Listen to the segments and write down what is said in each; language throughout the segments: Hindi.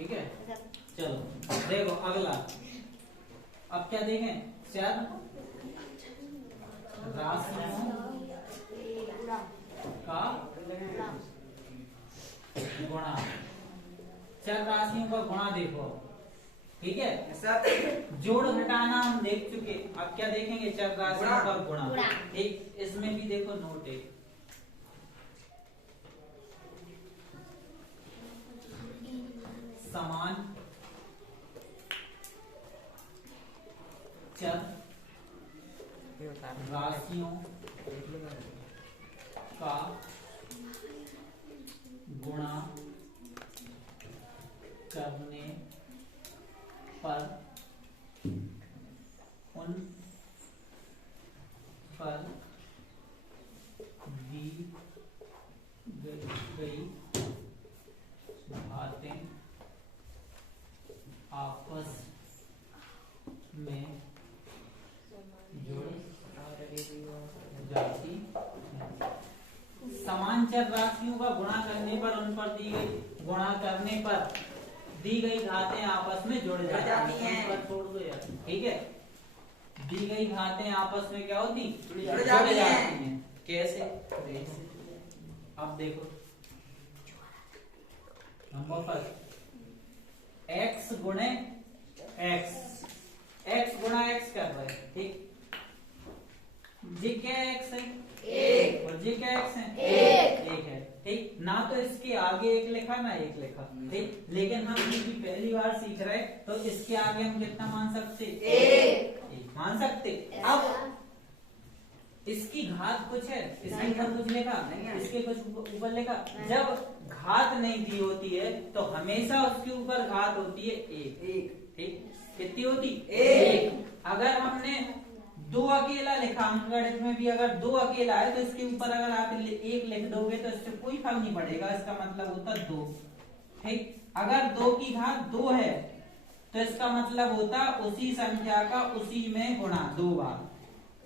ठीक है। चलो देखो अगला, अब क्या देखें, चर राशियों का गुणा। चर राशियों का गुणा देखो, ठीक है। जोड़ घटाना हम देख चुके, अब क्या देखेंगे, चर राशियों का गुणा। ठीक, इसमें भी देखो नोट है, समान चर राशियों का गुणा करने पर उन पर दी गई बातें आपस में जुड़ जाती हैं। समान चर राशियों का गुणा करने पर उन पर दी गई, गुणा करने पर दी गई घातें आपस में जुड़ जाती हैं। छोड़ दो यार, ठीक है। दी गई घातें आपस में क्या होती, जुड़ जाती हैं। कैसे, अब देखो नंबर फर्स्ट, x गुणे x, x गुणा x कर रहे हैं, ठीक। जी क्या x है, एक, और जी क्या x है, एक है, ठीक। ना तो इसके आगे एक लिखा ना एक लिखा, ठीक। लेकिन हम क्योंकि पहली बार सीख रहे, तो इसके आगे हम कितना मान सकते, एक मान सकते। अब इसकी घात कुछ है, इसके ऊपर कुछ लिखा, इसके कुछ ऊपर लिखा। जब घात नहीं दी होती है तो हमेशा उसके ऊपर घात होती है एक, ठीक। कितनी होती, एक। अगर हमने दो अकेला लिखा, अंकगणित में भी अगर दो अकेला है तो इसके ऊपर अगर आप एक लिख दोगे तो इससे कोई फर्क नहीं पड़ेगा, इसका मतलब होता दो, ठीक। अगर दो की घात दो है तो इसका मतलब होता उसी संख्या का उसी में गुणा दो बार,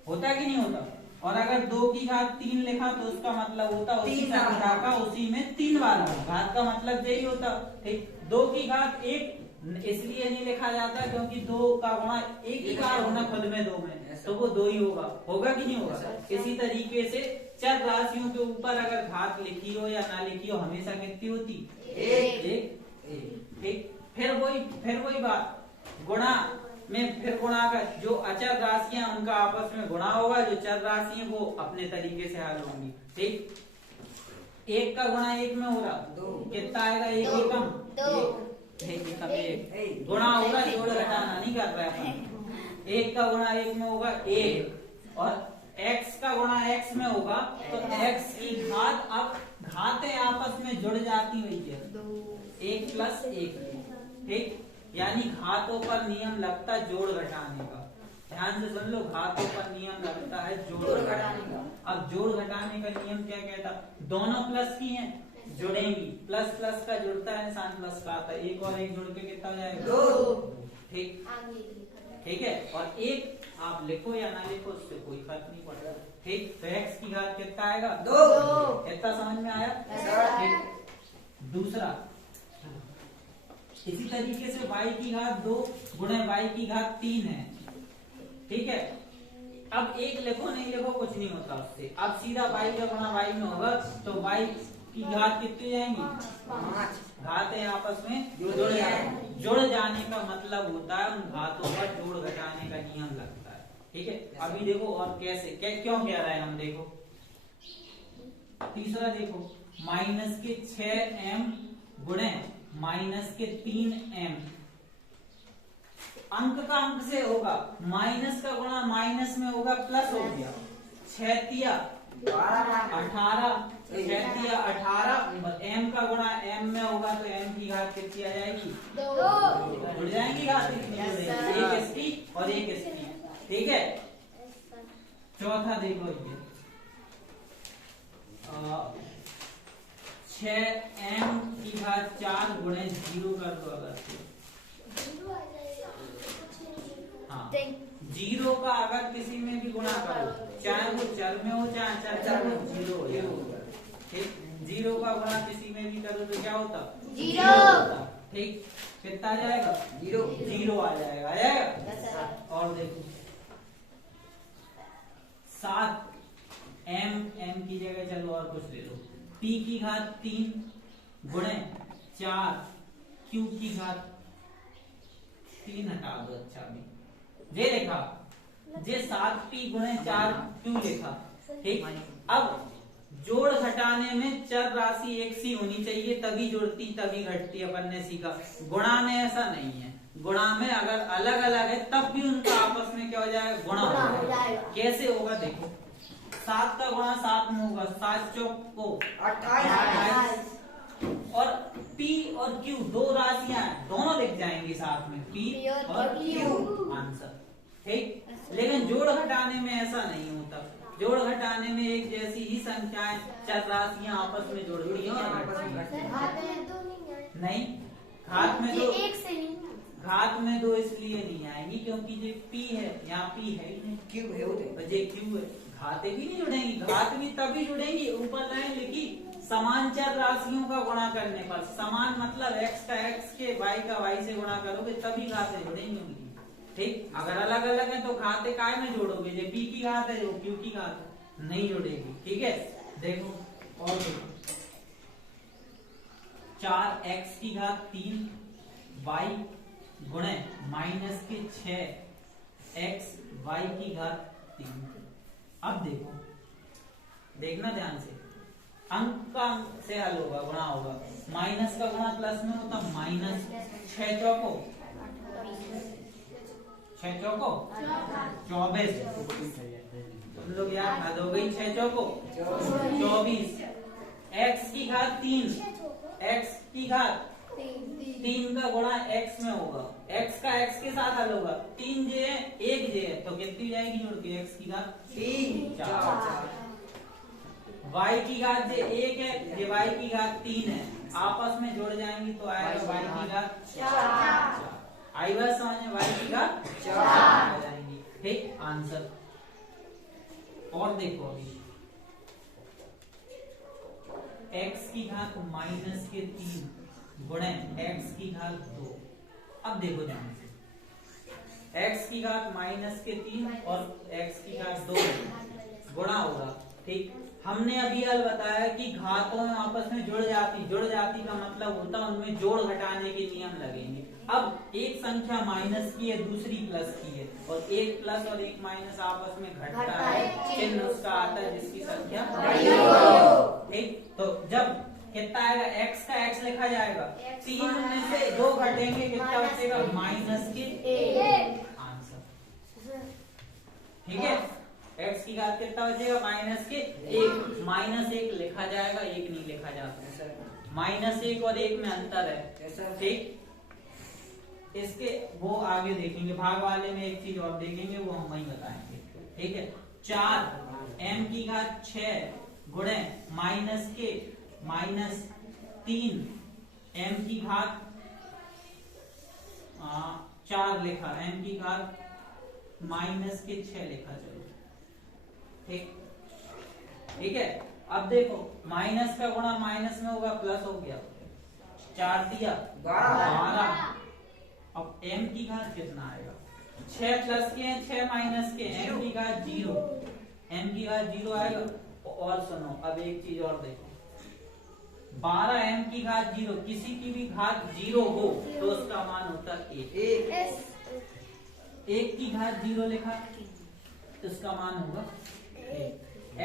होता कि नहीं होता। और अगर दो की घात तीन लिखा तो उसका मतलब होता उसी संख्या का उसी में तीन बार गुणा, घात का मतलब यही होता, ठीक। दो की घात एक इसलिए नहीं लिखा जाता क्योंकि दो का गुणा एक ही बार होना खुद में दो में, तो वो दो ही होगा, होगा कि नहीं होगा। इसी तरीके से चर राशियों के ऊपर अगर घात लिखी हो या ना लिखी हो हमेशा कितनी होती, एक, ठीक। फिर वही बात, गुणा में फिर गुणा का जो अचर राशियां उनका आपस में गुणा होगा, जो चर राशि है वो अपने तरीके से हल होंगी, ठीक। एक का गुणा एक में हो रहा, कितना आएगा, एक एकम, एक गुणा होगा, जोड़ घटाना नहीं कर रहा है। एक का गुणा एक में होगा एक, और x का गुणा x में होगा तो x की घात, अब घातें आपस में जुड़ जाती हुई है, एक प्लस एक, ठीक। यानी घातों पर नियम लगता जोड़ घटाने का, ध्यान से सुन लो, घातों पर नियम लगता है जोड़ घटाने का। अब जोड़ घटाने का नियम क्या कहता, दोनों प्लस की हैं जुड़ेंगी, प्लस प्लस का जुड़ता है, साथ प्लस का आता है, एक और एक जुड़ के कितना हो जाएगा, दो, ठीक, ठीक है। और एक आप लिखो या ना लिखो उससे कोई फर्क नहीं पड़ता, ठीक। तो x की घात कितना आएगा, दो, कितना समझ में आया, ठीक। दूसरा, इसी तरीके से y की घात दो गुणे y की घात तीन है, ठीक है। अब एक लिखो नहीं लिखो कुछ नहीं होता उससे, अब सीधा y का गुणा y में होगा तो y की घात कितनी जाएंगी, 5। घातें आपस में जुड़ जाने का मतलब होता है उन घातों पर जोड़ घटाने का नियम लगता है, ठीक है। अभी देखो और कैसे क्यों कह रहे हैं हम, देखो तीसरा देखो, माइनस के 6m गुणे माइनस के 3m, अंक का अंक से होगा, माइनस का गुणा माइनस में होगा, प्लस हो गया, 6 तिया 18, 6 तिया 18, और m का गुणा m में होगा तो m की घात कितनी आ जाएगी, दो, जुड़ जाएंगी घात कितनी, एक इसकी और एक इसकी, ठीक है। चौथा देखो ये 6m की घात 4 गुणे 0 कर दो अगर, हाँ, 0 का अगर किसी में भी गुणा करो, चाहे वो चर में हो चाहे चर में 0 हो, ठीक। 0 का गुणा किसी में भी करो तो क्या होता, 0 होता, ठीक। कितना आ जाएगा? 0 आ जाएगा। आ जाएगा। और देखो 7 m की जगह चलो और कुछ ले लो, p की घात 3 गुणे 4 q की घात 3 हटा दो। अच्छा भी ये लिखा, जे 7p गुणे 4q लिखा। ठीक, अब जोड़ घटाने में चर राशि एक सी होनी चाहिए, तभी जुड़ती तभी घटती। अपन ने सीखा। गुणा में ऐसा नहीं है। गुणा में अगर अलग अलग है तब भी उनका आपस में क्या हो जाएगा? गुणा हो जाएगा। कैसे होगा देखो, 7 का गुणा 7 में होगा, 7 चौक को 28। और P और Q दो राशियां हैं, दोनों लिख जाएंगी साथ में, P और Q आंसर। ठीक, लेकिन जोड़ घटाने में ऐसा नहीं होता। जोड़ घटाने में एक जैसी ही संख्याएं चर राशियां आपस में जुड़ती हैं और नहीं, घात में दो एक से नहीं, घात में दो इसलिए नहीं आएंगी क्योंकि जो P है यहाँ P है ही नहीं, Q है, Q है, घाते भी नहीं जुड़ेंगी। घात भी तभी जुड़ेंगी, ऊपर लाइन लिखी, समान चर राशियों का गुणा करने पर। समान मतलब x का x के y का y से गुणा करोगे तभी घाते जुड़ेंगी उनकी। ठीक, अगर अलग अलग है तो घाते काय में जोड़ोगे? जो p की घात है, जो q की घात है, नहीं जुड़ेगी। ठीक है, देखो और देखो 4x की घात 3 y गुणे माइनस के 6x y की घात 3। अब देखो, देखना ध्यान से, अंक का अंक से हल होगा, गुणा होगा। माइनस का गुणा प्लस में होता, माइनस 6 चौको 24। तुम लोग यार हद हो गई। 6 चौको 24। x की घात 3, x की घात 3 का गुणा x में होगा, x का x के साथ हल होगा। 3 जे है 1 जे है तो कितनी जाएगी जुड़ के? x की घात 3 4। y की घात जे 1 है, जे y की घात 3 है, आपस में जुड़ जाएंगी तो आएगा y की घात 4। आई बात समझ में? y की घात 4 आ जाएंगी। ठीक, आंसर। और देखो अभी x की घात माइनस के 3 गुणे x की घात 2। अब देखो ध्यान से, x की घात माइनस के 3 और x की घात 2 गुणा होगा। ठीक, हमने अभी हल बताया कि घातों में आपस में जुड़ जाती का मतलब होता है उनमें जोड़ घटाने के नियम लगेंगे। अब एक संख्या माइनस की है, दूसरी प्लस की है, और एक प्लस और एक माइनस आपस में घटता है, चिन्ह उसका आता है जिसकी संख्या बड़ी हो। ठीक, तो जब कितना आएगा? x का x लिखा जाएगा, 3 में से 2 घटेंगे, कितना बचेगा? माइनस के 1 आंसर। ठीक है, x की घात कितना बचेगा? माइनस के 1। माइनस 1 लिखा जाएगा, 1 नहीं लिखा जाता। माइनस 1 और 1 में अंतर है। ठीक, इसके वो आगे देखेंगे, भाग वाले में एक चीज और देखेंगे, वो हम वही बताएंगे। ठीक है, 4 m की घात 6 गुणे माइनस के माइनस 3 m की घात 4 लिखा, m की घात माइनस के 6 लिखा। चलो ठीक, ठीक है। अब देखो, माइनस का गुणा माइनस में होगा, प्लस हो गया, 4 दिया 12। अब m की घात कितना आएगा? 6 प्लस के हैं, 6 माइनस के, m की घात 0, m की घात 0 आएगा। और सुनो, अब एक चीज और देखो, 12 m की घात 0, किसी की भी घात 0 हो तो उसका मान होता है 1। 1 की घात 0 लिखा तो उसका मान होगा 1।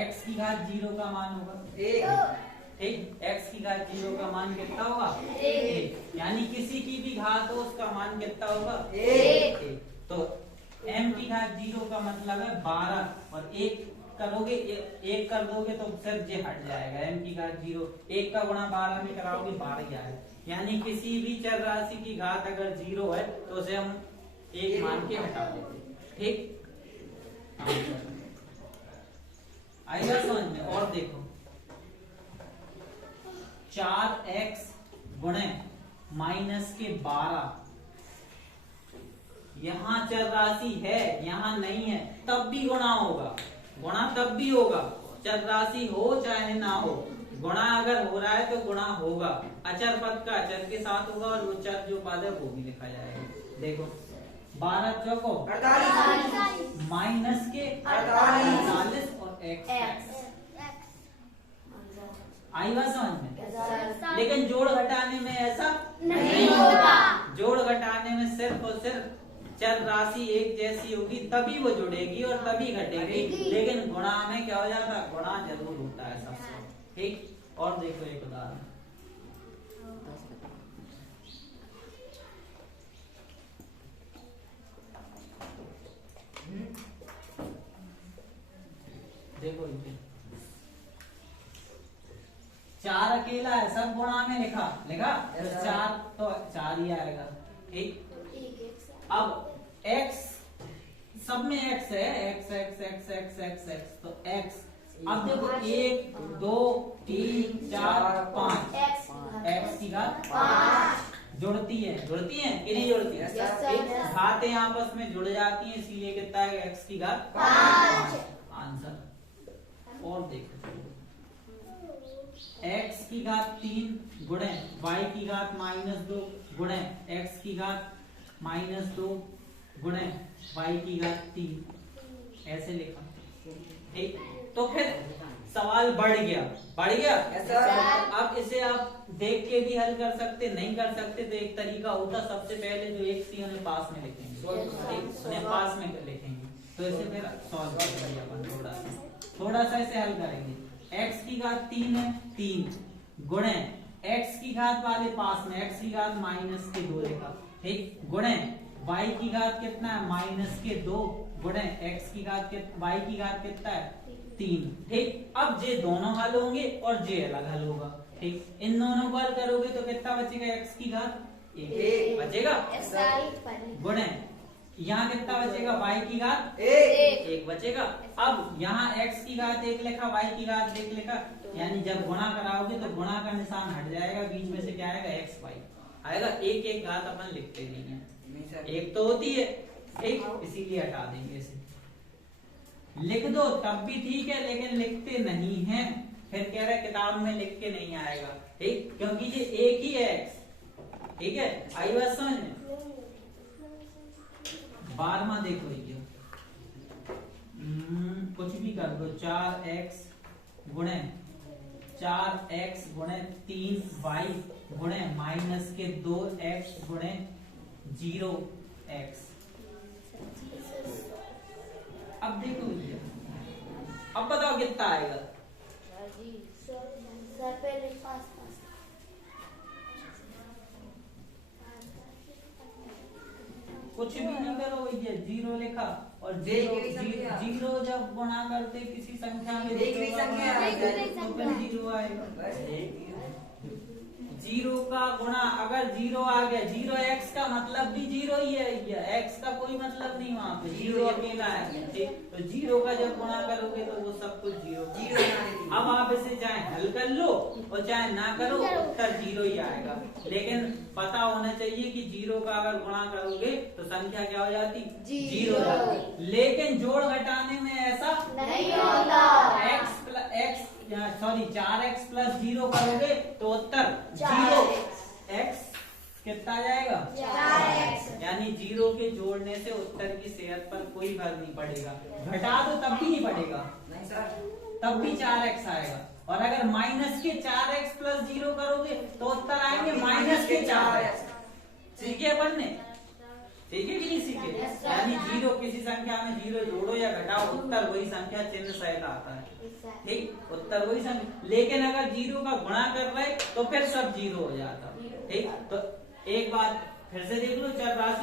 x की घात 0 का मान होगा 1। ठीक, x की घात 0 का मान कितना होगा? 1। यानी किसी की भी घात हो उसका मान कितना होगा? 1। तो m की घात 0 का मतलब है 12, और 1 करोगे, 1 कर दोगे तो सिर्फ ये हट जाएगा। m की घात 0, 1 का गुणा 12 में कराओगे 12 ही आएगा। यानी किसी भी चर राशि की घात अगर 0 है तो उसे हम 1 मान के हटा देते। ठीक, आएगा समझ में? और देखो, 4x गुणे माइनस के 12, यहाँ चर राशि है, यहाँ नहीं है, तब भी गुणा होगा। गुणा तब भी होगा, चर राशि हो चाहे ना हो, गुणा अगर हो रहा है तो गुणा होगा, अचर पद का अचर के साथ होगा और वो चर जो पद है वो भी लिखा जाएगा। देखो 12 चौको 48 माइनस के 48 और x आई बात समझ में। लेकिन जोड़ घटाने में ऐसा नहीं होता। जोड़ घटाने में सिर्फ और सिर्फ चर राशि एक जैसी होगी तभी वो जुड़ेगी और तभी घटेगी, लेकिन गुणा में क्या हो जाता है, गुणा जरूर होता है सबसे। ठीक, और देखो एक उदाहरण, देखो ये 4 अकेला है, सब गुणा में लिखा तो 4 तो 4 ही आएगा। ठीक, अब x सब में x है, x x x x x x तो x, अब देखो 1 2 3 4 5 x की घात 5 जुड़ती है कि नहीं जुड़ती है? घातें आपस में जुड़ जाती हैं, इसलिए कितना है x की घात 5 आंसर। और देखो x की घात 3 गुणे y की घात -2 गुणे x की घात -2 गुणे y की घात 3 ऐसे लिखा। ठीक, तो फिर सवाल बढ़ गया अब इसे आप देख के भी हल कर सकते, नहीं कर सकते तो एक तरीका होता, सबसे पहले जो एक सी उन्हें पास में लिखेंगे, उन्हें पास में लिखेंगे, तो इसे फिर सॉल्व करेंगे अपन, थोड़ा सा इसे हल करेंगे। x की घात 3 है, 3 गुणे x की घात वाले पास में x की घात -2 लिखा। ठीक, गुणे y की घात कितना है -2 गुणे x की घात y की घात कितना है 3। ठीक, अब ये दोनों हल होंगे और ये अलग हल होगा। ठीक, इन दोनों को हल करोगे तो कितना बचेगा, x की घात 1 बचेगा गुणे यहाँ कितना बचेगा, y की घात 1 बचेगा। अब यहाँ x की घात 1 लिखा, y की घात 1 लिखा, यानी जब गुणा कराओगे तो गुणा का निशान हट जाएगा, बीच में से क्या आएगा, x y आएगा। एक एक घात अपन लिखते नहीं है, एक तो होती है, ठीक, इसीलिए हटा देंगे इसे। लिख दो तब भी ठीक है, लेकिन लिखते नहीं है, फिर कह रहे किताब में लिख के नहीं आएगा। ठीक, क्योंकि ये एक ही है x। ठीक है, आई बात समझ में। 12वां देखो ये कुछ भी कर दो, 4x गुणे 3y गुणे -2x गुणे 0x। अब देखो ये, अब बताओ कितना आएगा, कुछ भी नहीं करो भैया, 0 लिखा और 0 जब गुणा करते किसी संख्या में तो फिर 0 आएगा। 0 का गुणा अगर 0 आ गया, 0x का मतलब भी 0 ही है, x का कोई मतलब नहीं, वहाँ पे 0 अकेला है। ठीक, तो 0 का जब गुणा करोगे तो वो सब कुछ 0। अब आप इसे चाहे हल कर लो और चाहे ना करो, उत्तर 0 ही आएगा। लेकिन पता होना चाहिए कि 0 का अगर गुणा करोगे तो संख्या क्या हो जाती, 0 हो जाती। लेकिन जोड़ घटाने में ऐसा नहीं होता। सॉरी 4x + 0 करोगे तो उत्तर 0x कितना आ जाएगा, 4x। यानी 0 के जोड़ने से उत्तर की सेहत पर कोई फर्क नहीं पड़ेगा, घटा दो तब भी नहीं पड़ेगा, नहीं सर, तब भी 4x आएगा। और अगर -4x + 0 करोगे तो उत्तर आएंगे -4x। सीखे पढ़ने, सीखे कि नहीं सीखे? यानी 0 किसी संख्या में 0 जोड़ो या घटाओ, उत्तर वही संख्या चिन्ह सहित आता है। ठीक, उत्तर वही संख्या, लेकिन अगर 0 का गुणा कर रहे तो फिर सब 0 हो जाता। ठीक, तो एक बात फिर से देख लो, चर राशि